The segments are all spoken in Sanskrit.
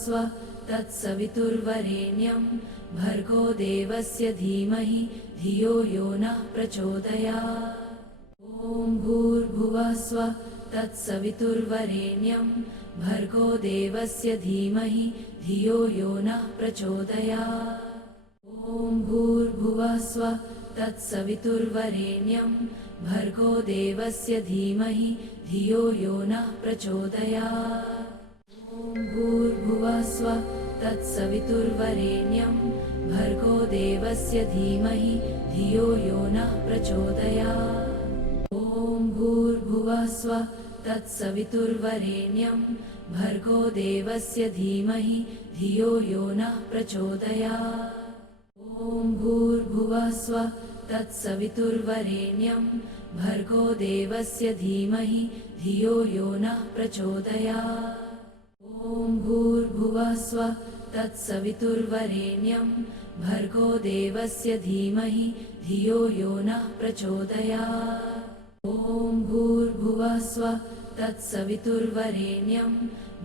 भूर्भुवस्व तत्सवितुर्वरेण्यं भर्गो देवस्य धीमहि धियो यो नः प्रचोदयात्। ॐ भूर्भुवस्व तत्सवितुर्वरेण्यं भर्गो देवस्य धीमहि धियो यो नः प्रचोदयात्। ॐ भूर्भुवस्व तत्सवितुर्वरेण्यं भर्गो देवस्य धीमहि धियो यो नः प्रचोदयात्। ॐ भूर्भुवस्व तत्सवितुर्वरेण्यं भर्गो देवस्य धीमहि धियो यो नः प्रचोदयात्। ॐ भूर्भुवस्व तत्सवितुर्वरेण्यं भर्गो देवस्य धीमहि धियो यो नः प्रचोदयात्। ॐ भूर्भुवस्व तत्सवितुर्वरेण्यं भर्गो देवस्य धीमहि धियो यो नः प्रचोदयात्। ॐ भूर्भुवस्व तत्सवितुर्वरेण्यं भर्गो देवस्य धीमहि धियो यो नः प्रचोदयात्। ॐ भूर्भुवस्व तत्सवितुर्वरेण्यं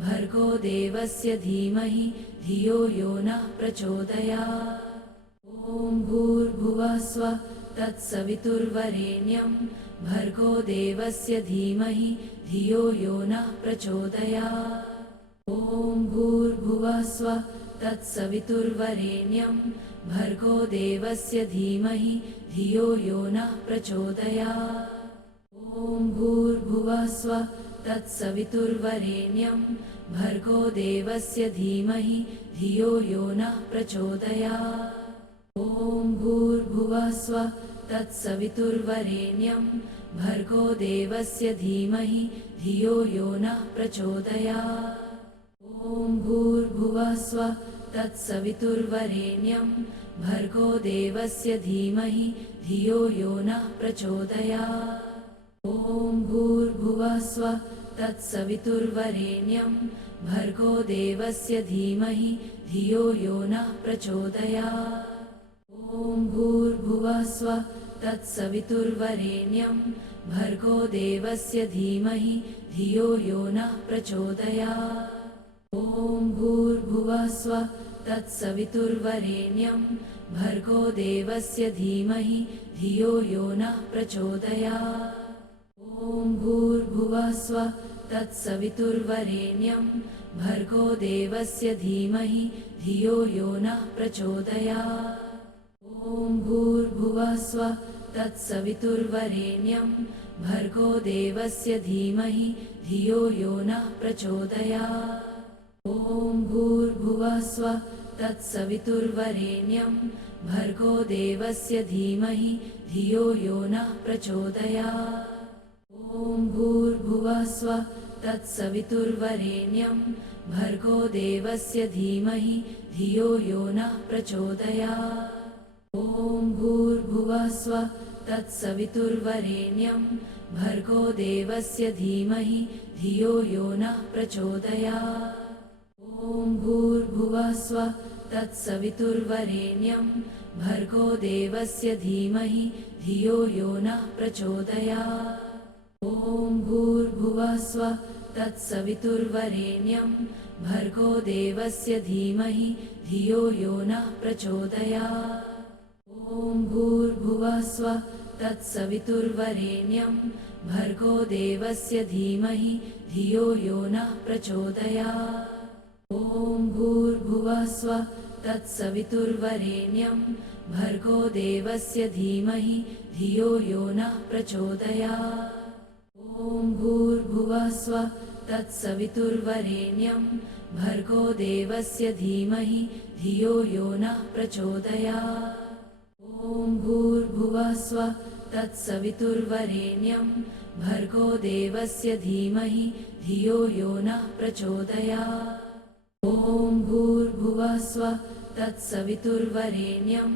भर्गो देवस्य धीमहि धियो यो नः प्रचोदयात्। ॐ भूर्भुवस्व तत्सवितुर्वरेण्यं भर्गो देवस्य धीमहि धियो यो नः प्रचोदयात्। ॐ भूर्भुवस्व तत्सवितुर्वरेण्यं भर्गो देवस्य धीमहि धियो यो नः प्रचोदयात्। ॐ भूर्भुवस्व तत्सवितुर्वरेण्यं भर्गो देवस्य धीमहि धियो यो नः प्रचोदयात्। ॐ भूर्भुवस्व तत्सवितुर्वरेण्यं भर्गो देवस्य धीमहि धियो यो नः प्रचोदयात्। ॐ भूर्भुवस्व तत्सवितुर्वरेण्यं भर्गो देवस्य धीमहि धियो यो नः प्रचोदयात्। ॐ भूर्भुवस्व तत्सवितुर्वरेण्यं भर्गो देवस्य धीमहि धियो यो नः प्रचोदयात्। ॐ भूर्भुवस्व तत्सवितुर्वरेण्यं भर्गो देवस्य धीमहि धियो यो नः प्रचोदयात्। ॐ भूर्भुवस्व तत्सवितुर्वरेण्यं भर्गो देवस्य धीमहि धियो यो नः प्रचोदयात्। ॐ भूर्भुवस्व तत्सवितुर्वरेण्यं भर्गो देवस्य धीमहि धियो यो नः प्रचोदयात्। ॐ भूर्भुवस्व तत्सवितुर्वरेण्यं भर्गो देवस्य धीमहि धियो यो नः प्रचोदयात्। ॐ भूर्भुवस्व तत्सवितुर्वरेण्यं भर्गो देवस्य धीमहि धियो यो नः प्रचोदयात्। ॐ भूर्भुवस्व तत्सवितुर्वरेण्यं भर्गो देवस्य धीमहि धियो यो नः प्रचोदयात्। ॐ भूर्भुवस्व तत्सवितुर्वरेण्यं भर्गो देवस्य धीमहि धियो यो नः प्रचोदयात्। ॐ भूर्भुवस्व तत्सवितुर्वरेण्यं भर्गो देवस्य धीमहि धियो यो नः प्रचोदयात्। ॐ भूर्भुवस्व तत्सवितुर्वरेण्यं भर्गो देवस्य धीमहि धियो यो नः प्रचोदयात्। ॐ भूर्भुवस्व तत्सवितुर्वरेण्यं भर्गो देवस्य धीमहि धियो यो नः प्रचोदयात्। ॐ भूर्भुवस्व तत्सवितुर्वरेण्यं भर्गो देवस्य धीमहि धियो यो नः प्रचोदयात्। ॐ भूर्भुवस्व तत्सवितुर्वरेण्यं भर्गो देवस्य धीमहि धियो यो नः प्रचोदयात्। ॐ भूर्भुवस्व तत्सवितुर्वरेण्यं भर्गो देवस्य धीमहि धियो यो नः प्रचोदयात्। ॐ भूर्भुवस्व तत्सवितुर्वरेण्यं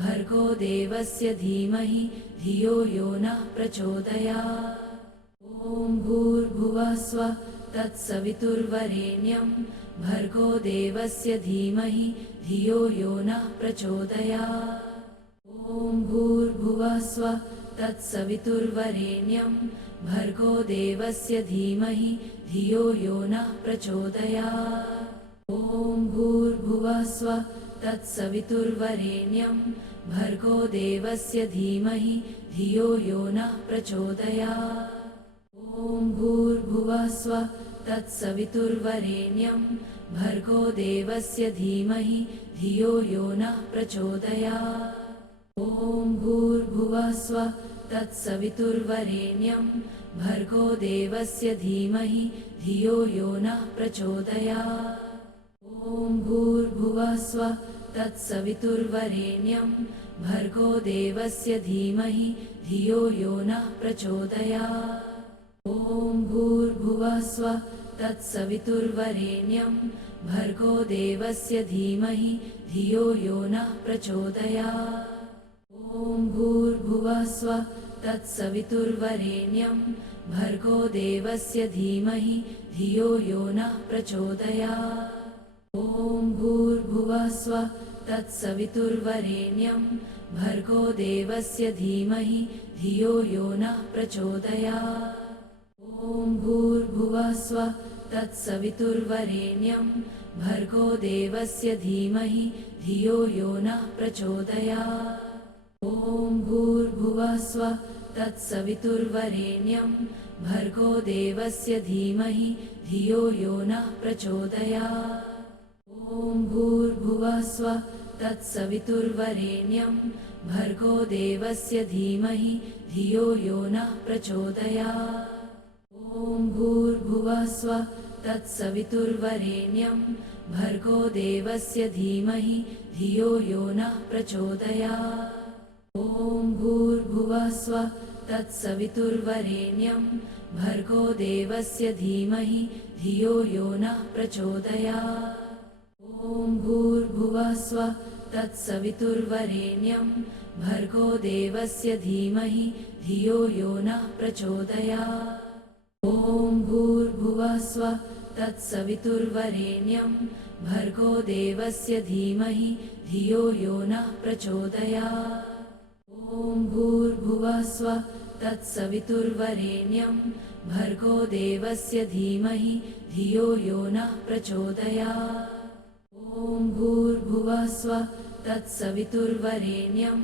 भर्गो देवस्य धीमहि धियो यो नः प्रचोदयात्। ॐ भूर्भुवस्व तत्सवितुर्वरेण्यं भर्गो देवस्य धीमहि धियो यो नः प्रचोदयात्। ॐ भूर्भुवस्व तत्सवितुर्वरेण्यं भर्गो देवस्य धीमहि धियो यो नः प्रचोदयात्। ॐ भूर्भुवः स्वः तत्सवितुर्वरेण्यं भर्गो देवस्य धीमहि धियो यो नः प्रचोदयात्। ॐ भूर्भुवः स्वः तत्सवितुर्वरेण्यं भर्गो देवस्य धीमहि धियो यो नः प्रचोदयात्। ॐ भूर्भुवः स्वः तत्सवितुर्वरेण्यं भर्गो देवस्य धीमहि धियो यो नः प्रचोदयात्। ॐ भूर्भुवः स्वः तत्सवितुर्वरेण्यं भर्गो देवस्य धीमहि धियो यो नः प्रचोदयात्। ॐ भूर्भुवः स्वः तत्सवितुर्वरेण्यं भर्गो देवस्य धीमहि धियो यो नः प्रचोदयात्। ॐ भूर्भुवः स्वः तत्सवितुर्वरेण्यं भर्गो देवस्य धीमहि धियो यो नः प्रचोदयात्। ॐ भूर्भुवः स्वः तत्सवितुर्वरेण्यं भर्गो देवस्य धीमहि धियो यो नः प्रचोदयात्। ॐ भूर्भुवः स्वः तत्सवितुर्वरेण्यं भर्गो देवस्य धीमहि धियो यो नः प्रचोदयात्। ॐ भूर्भुवः स्वः तत्सवितुर्वरेण्यं भर्गो देवस्य धीमहि धियो यो नः प्रचोदयात्। ॐ भूर्भुवः स्वः तत्सवितुर्वरेण्यं भर्गो देवस्य धीमहि धियो यो नः प्रचोदयात्। ॐ भूर्भुवः स्वः तत्सवितुर्वरेण्यं भर्गो देवस्य धीमहि धियो यो नः प्रचोदयात्। ॐ भूर्भुवः स्वः तत्सवितुर्वरेण्यं भर्गो देवस्य धीमहि धियो यो नः प्रचोदयात्। ॐ भूर्भुवः स्वः तत्सवितुर्वरेण्यं भर्गो देवस्य धीमहि धियो यो नः प्रचोदयात्। ॐ भूर्भुवः स्वः तत्सवितुर्वरेण्यं भर्गो देवस्य धीमहि धियो यो नः प्रचोदयात्। ॐ भूर्भुवः स्वः तत्सवितुर्वरेण्यं भर्गो देवस्य धीमहि धियो यो नः प्रचोदयात्। ॐ भूर्भुवः स्वः तत्सवितुर्वरेण्यं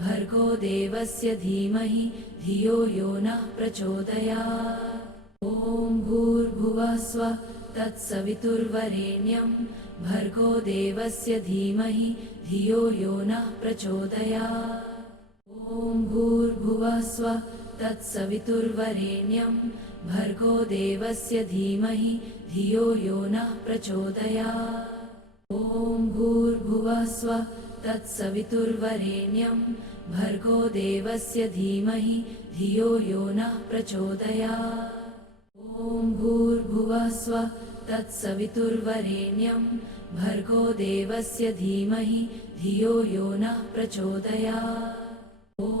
भर्गो देवस्य धीमहि धियो यो नः प्रचोदयात्। ॐ भूर्भुवः स्वः तत्सवितुर्वरेण्यं भर्गो देवस्य धीमहि धियो यो नः प्रचोदयात्। ॐ भूर्भुवः स्वः तत्सवितुर्वरेण्यं भर्गो देवस्य धीमहि धियो यो नः प्रचोदयात्। ॐ भूर्भुवः स्वः तत्सवितुर्वरेण्यं भर्गो देवस्य धीमहि धियो यो नः प्रचोदयात्। ॐ भूर्भुवः स्वः तत्सवितुर्वरेण्यं भर्गो देवस्य धीमहि धियो यो नः प्रचोदयात्। ॐ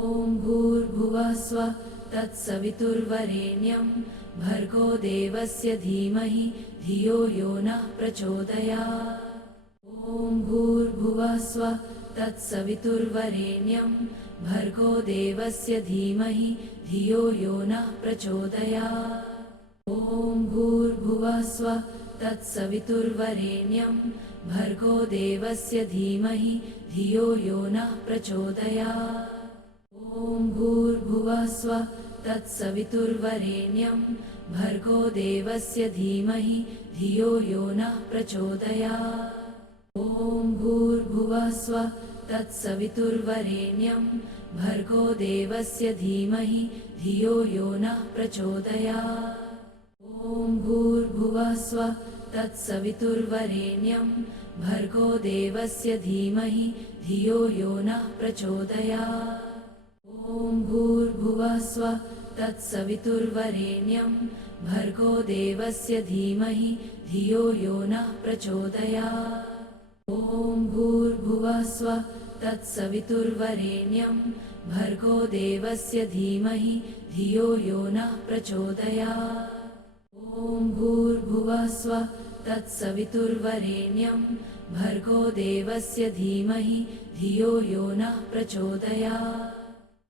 भूर्भुवः स्वः तत्सवितुर्वरेण्यं भर्गो देवस्य धीमहि धियो यो नः प्रचोदयात्। ॐ भूर्भुवः स्वः तत्सवितुर्वरेण्यं भर्गो देवस्य धीमहि धियो यो नः प्रचोदयात्। ॐ भूर्भुवः स्वः तत्सवितुर्वरेण्यं भर्गो देवस्य धीमहि धियो यो नः प्रचोदयात्। ॐ भूर्भुवः स्वः तत्सवितुर्वरेण्यं भर्गो देवस्य धीमहि धियो यो नः प्रचोदयात्। ॐ भूर्भुवः स्वः तत्सवितुर्वरेण्यं भर्गो देवस्य धीमहि धियो यो नः प्रचोदयात्। ॐ भूर्भुवः स्वः तत्सवितुर्वरेण्यं भर्गो देवस्य धीमहि धियो यो नः प्रचोदयात्। ॐ भूर्भुवः स्वः तत्सवितुर्वरेण्यं भर्गो देवस्य धीमहि धियो यो नः प्रचोदयात्। ॐ भूर्भुवः स्वः तत्सवितुर्वरेण्यं भर्गो देवस्य धीमहि धियो यो नः प्रचोदयात्। ॐ भूर्भुवः स्वः तत्सवितुर्वरेण्यं भर्गो देवस्य धीमहि धियो यो नः प्रचोदयात्।